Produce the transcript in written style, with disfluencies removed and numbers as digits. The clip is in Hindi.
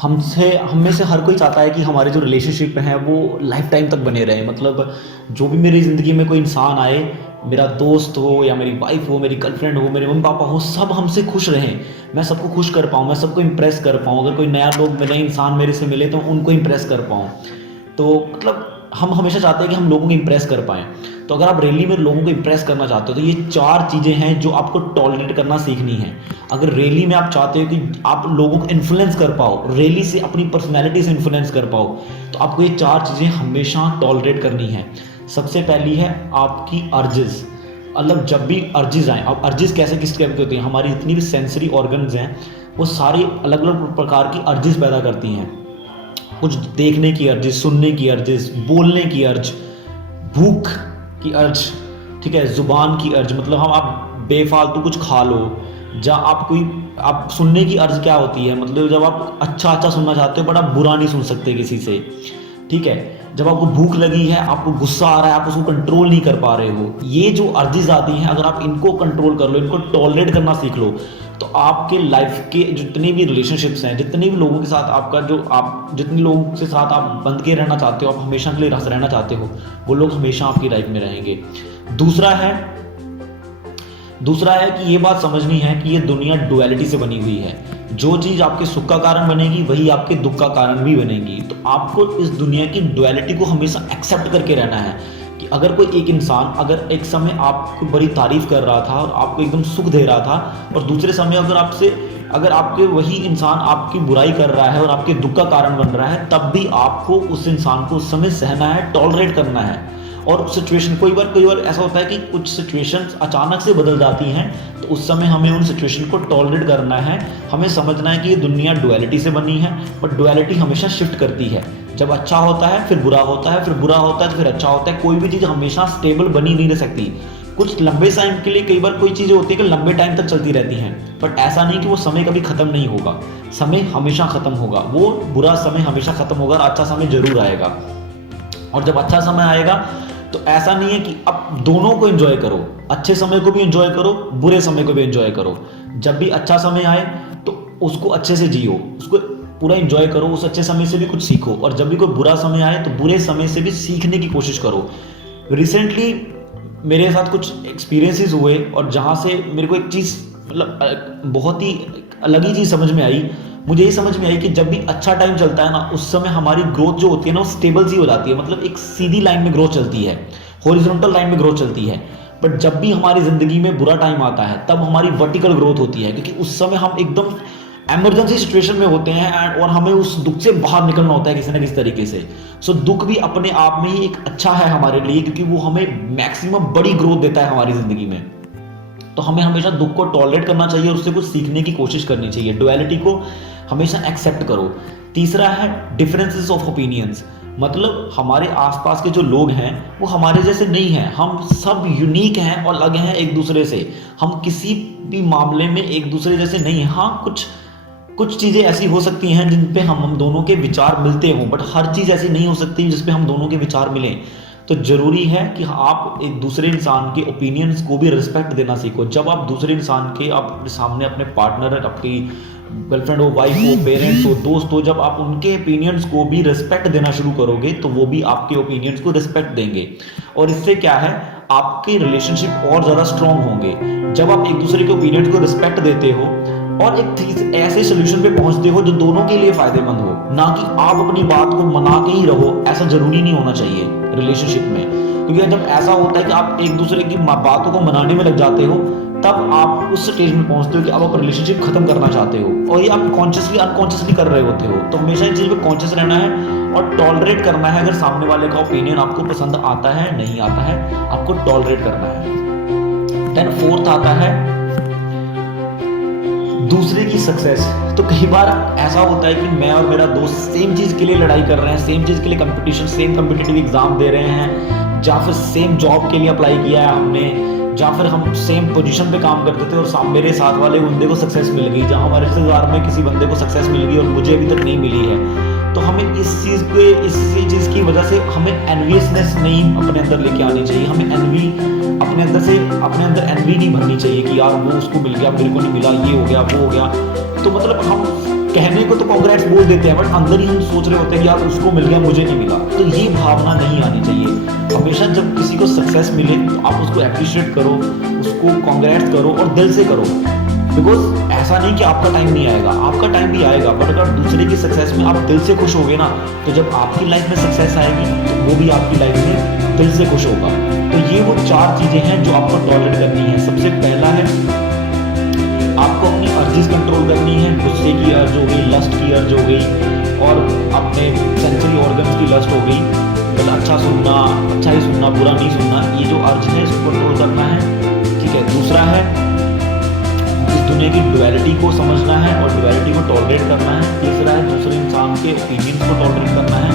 हम में से हर कोई चाहता है कि हमारे जो रिलेशनशिप हैं वो लाइफ टाइम तक बने रहें। मतलब जो भी मेरी ज़िंदगी में कोई इंसान आए, मेरा दोस्त हो या मेरी वाइफ हो, मेरी गर्लफ्रेंड हो, मेरे मम्मी पापा हो, सब हमसे खुश रहें। मैं सबको खुश कर पाऊँ, मैं सबको इम्प्रेस कर पाऊँ। अगर कोई नए इंसान मेरे से मिले तो उनको इम्प्रेस कर पाऊँ। तो मतलब हम हमेशा चाहते हैं कि हम लोगों को इम्प्रेस कर पाएँ। तो अगर आप रियली में लोगों को इम्प्रेस करना चाहते हो तो ये 4 चीज़ें हैं जो आपको टॉलरेट करना सीखनी है। अगर रियली में आप चाहते हो कि आप लोगों को इन्फ्लुएंस कर पाओ, रियली से अपनी पर्सनैलिटी से इन्फ्लुएंस कर पाओ, तो आपको ये 4 चीज़ें हमेशा टॉलरेट करनी है। सबसे पहली है आपकी अर्जेस। मतलब जब भी अर्जेस आएँ, अब अर्जेस कैसे किस टाइप की होती हैं, हमारी जितनी भी सेंसरी ऑर्गन्स हैं वो सारी अलग अलग प्रकार की अर्जेस पैदा करती हैं। कुछ देखने की अर्जेस, सुनने की अर्जेस, बोलने की अर्ज, भूख की अर्ज, ठीक है, ज़ुबान की अर्ज, मतलब हम आप बेफालतू कुछ खा लो, या आप कोई आप सुनने की अर्ज क्या होती है, मतलब जब आप अच्छा अच्छा सुनना चाहते हो बट आप बुरा नहीं सुन सकते किसी से, ठीक है। जब आपको भूख लगी है, आपको गुस्सा आ रहा है, आप उसको कंट्रोल नहीं कर पा रहे हो, ये जो अर्जेस आती हैं अगर आप इनको कंट्रोल कर लो, इनको टॉलरेट करना सीख लो, तो आपके लाइफ के जितने भी रिलेशनशिप्स हैं, जितने भी लोगों के साथ आपका जो आप जितने लोगों के साथ आप बंध के रहना चाहते हो, आप हमेशा के लिए रहना चाहते हो, वो लोग हमेशा आपकी लाइफ में रहेंगे। दूसरा है दूसरा है कि ये बात समझनी है कि ये दुनिया डुअलिटी से बनी हुई है। जो चीज़ आपके सुख का कारण बनेगी वही आपके दुख का कारण भी बनेगी। तो आपको इस दुनिया की डुअलिटी को हमेशा एक्सेप्ट करके रहना है कि अगर कोई एक इंसान अगर एक समय आपको बड़ी तारीफ कर रहा था और आपको एकदम सुख दे रहा था, और दूसरे समय अगर आपके वही इंसान आपकी बुराई कर रहा है और आपके दुख का कारण बन रहा है, तब भी आपको उस इंसान को उस समय सहना है, टॉलरेट करना है। और सिचुएशन कई बार ऐसा होता है कि कुछ सिचुएशंस अचानक से बदल जाती हैं, तो उस समय हमें उन सिचुएशन को टॉलरेट करना है। हमें समझना है कि ये दुनिया डुअलिटी से बनी है, बट डुअलिटी हमेशा शिफ्ट करती है। जब अच्छा होता है फिर बुरा होता है, फिर बुरा होता है तो फिर अच्छा होता है। कोई भी चीज़ हमेशा स्टेबल बनी नहीं रह सकती। कुछ लंबे टाइम के लिए कई बार कोई चीज़ें होती है कि लंबे टाइम तक चलती रहती हैं, बट ऐसा नहीं कि वो समय कभी ख़त्म नहीं होगा। समय हमेशा ख़त्म होगा, वो बुरा समय हमेशा ख़त्म होगा और अच्छा समय ज़रूर आएगा। और जब अच्छा समय आएगा तो ऐसा नहीं है कि अब दोनों को एंजॉय करो, अच्छे समय को भी एंजॉय करो, बुरे समय को भी एंजॉय करो। जब भी अच्छा समय आए तो उसको अच्छे से जियो, उसको पूरा एंजॉय करो, उस अच्छे समय से भी कुछ सीखो। और जब भी कोई बुरा समय आए तो बुरे समय से भी सीखने की कोशिश करो। रिसेंटली मेरे साथ कुछ एक्सपीरियंसेस हुए और जहाँ से मेरे को एक चीज़ मतलब बहुत ही अलग ही चीज़ समझ में आई। मुझे ये समझ में आई कि जब भी अच्छा टाइम चलता है ना, उस समय हमारी ग्रोथ जो होती है ना वो स्टेबल सी हो जाती है। मतलब एक सीधी लाइन में ग्रोथ चलती है, हॉरिजॉन्टल लाइन में ग्रोथ चलती है। बट जब भी हमारी ज़िंदगी में बुरा टाइम आता है तब हमारी वर्टिकल ग्रोथ होती है, क्योंकि उस समय हम एकदम इमरजेंसी सिचुएशन में होते हैं और हमें उस दुख से बाहर निकलना होता है किसी ना किसी तरीके से। सो दुख भी अपने आप में ही एक अच्छा है हमारे लिए, क्योंकि वो हमें मैक्सिमम बड़ी ग्रोथ देता है हमारी ज़िंदगी में। तो हमें हमेशा दुख को टॉलरेट करना चाहिए और उससे कुछ सीखने की कोशिश करनी चाहिए। डुअलिटी को हमेशा एक्सेप्ट करो। तीसरा है डिफरेंसेस ऑफ ओपिनियंस। मतलब हमारे आसपास के जो लोग हैं वो हमारे जैसे नहीं हैं, हम सब यूनिक हैं और अलग हैं एक दूसरे से। हम किसी भी मामले में एक दूसरे जैसे नहीं हैं। हाँ, कुछ चीज़ें ऐसी हो सकती हैं जिन पे हम दोनों के विचार मिलते हों, बट हर चीज़ ऐसी नहीं हो सकती जिस पे हम दोनों के विचार मिलें। तो ज़रूरी है कि आप एक दूसरे इंसान के ओपिनियंस को भी रिस्पेक्ट देना सीखो। जब आप दूसरे इंसान के आप सामने अपने पार्टनर, आपकी गर्लफ्रेंड हो, वाइफ हो, पेरेंट्स हो, दोस्त हो, जब आप उनके ओपिनियंस को भी रिस्पेक्ट देना शुरू करोगे तो वो भी आपके ओपिनियंस को रिस्पेक्ट देंगे। और इससे क्या है, आपके रिलेशनशिप और ज़्यादा स्ट्रॉन्ग होंगे जब आप एक दूसरे के ओपिनियंस को रिस्पेक्ट देते हो और एक ऐसे सोल्यूशन पे पहुंचते हो जो दोनों के लिए फायदेमंद हो, ना कि आप अपनी बात को मना के ही रहो। ऐसा जरूरी नहीं होना चाहिए रिलेशनशिप में, क्योंकि जब ऐसा होता है कि आप एक दूसरे की बातों को मनाने में लग जाते हो, तब आप उस स्टेज में पहुंचते हो कि अब आप रिलेशनशिप खत्म करना चाहते हो, और ये आप कॉन्शियसली अनकॉन्शियसली कर रहे होते हो। तो हमेशा इन चीज़ पे कॉन्शियस रहना है और टॉलरेट करना है। अगर सामने वाले का ओपिनियन आपको पसंद आता है, नहीं आता है, आपको टॉलरेट करना है। देन फोर्थ आता है दूसरे की सक्सेस। तो कई बार ऐसा होता है कि मैं और मेरा दोस्त सेम चीज़ के लिए लड़ाई कर रहे हैं, सेम चीज़ के लिए कंपटीशन, सेम कम्पिटिटिव एग्जाम दे रहे हैं, या फिर सेम जॉब के लिए अप्लाई किया है हमने, या फिर हम सेम पोजीशन पे काम करते थे और मेरे साथ वाले बंदे को सक्सेस मिल गई, जहाँ हमारे रिश्तेदार में किसी बंदे को सक्सेस मिल गई और मुझे अभी तक नहीं मिली है। तो हमें इस चीज़ की वजह से हमें एनवियसनेस नहीं अपने अंदर लेके आनी चाहिए। हमें अपने अंदर एनवी नहीं भरनी चाहिए कि यार वो उसको मिल गया, मेरे को नहीं मिला, ये हो गया, वो हो गया। तो मतलब हम कहने को तो कांग्रेट्स बोल देते हैं, बट अंदर ही हम सोच रहे होते हैं कि यार उसको मिल गया मुझे नहीं मिला। तो ये भावना नहीं आनी चाहिए। हमेशा जब किसी को सक्सेस मिले तो आप उसको अप्रिशिएट करो, उसको कांग्रेट्स करो और दिल से करो। बिकॉज ऐसा नहीं कि आपका टाइम नहीं आएगा, आपका टाइम भी आएगा, बट अगर दूसरे की सक्सेस में आप दिल से खुश होगे ना, तो जब आपकी लाइफ में सक्सेस आएगी तो वो भी आपकी लाइफ में दिल से खुश होगा। तो ये वो 4 चीज़ें हैं जो आपको टॉलरेट करनी है। सबसे पहला है आपको अपनी अर्जीज कंट्रोल करनी है। गुस्से की अर्ज हो गई, लस्ट की अर्ज हो गई, और अपने सेंसरी ऑर्गन्स की लस्ट हो गई, मतलब अच्छा सुनना, अच्छा ही सुनना, बुरा नहीं सुनना, ये जो अर्ज है इसको कंट्रोल करना है। ठीक है। दूसरा है इस दुनिया की डुअलिटी को समझना है और डुअलिटी को टॉलरेट करना है। तीसरा है दूसरे इंसान के ओपिनियंस को टॉलरेट करना है।